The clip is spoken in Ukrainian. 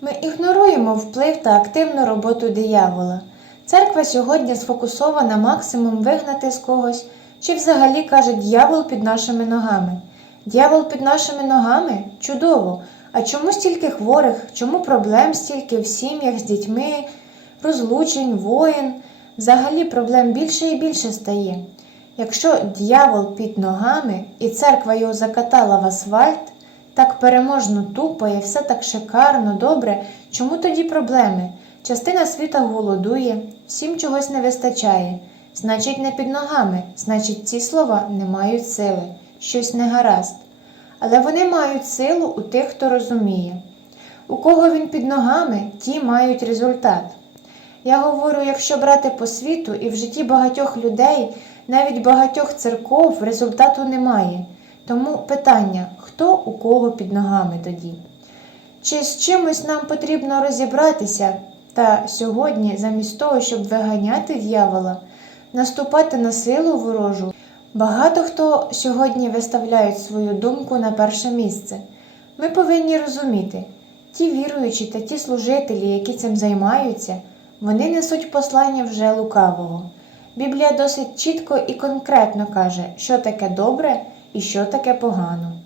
Ми ігноруємо вплив та активну роботу диявола. Церква сьогодні сфокусована максимум вигнати з когось, чи взагалі каже дьявол під нашими ногами. Дьявол під нашими ногами? Чудово! А чому стільки хворих, чому проблем стільки в сім'ях з дітьми, розлучень, воїн? Взагалі проблем більше і більше стає. Якщо дьявол під ногами і церква його закатала в асфальт, так переможно тупо і все так шикарно, добре, чому тоді проблеми? Частина світа голодує, всім чогось не вистачає. Значить, не під ногами, значить, ці слова не мають сили, щось не гаразд. Але вони мають силу у тих, хто розуміє. У кого він під ногами, ті мають результат. Я говорю, якщо брати по світу і в житті багатьох людей, навіть багатьох церков, результату немає. Тому питання, хто у кого під ногами тоді? Чи з чимось нам потрібно розібратися, та сьогодні, замість того, щоб виганяти дьявола, наступати на силу ворожу, багато хто сьогодні виставляють свою думку на перше місце. Ми повинні розуміти, ті віруючі та ті служителі, які цим займаються, вони несуть послання вже лукавого. Біблія досить чітко і конкретно каже, що таке добре і що таке погано.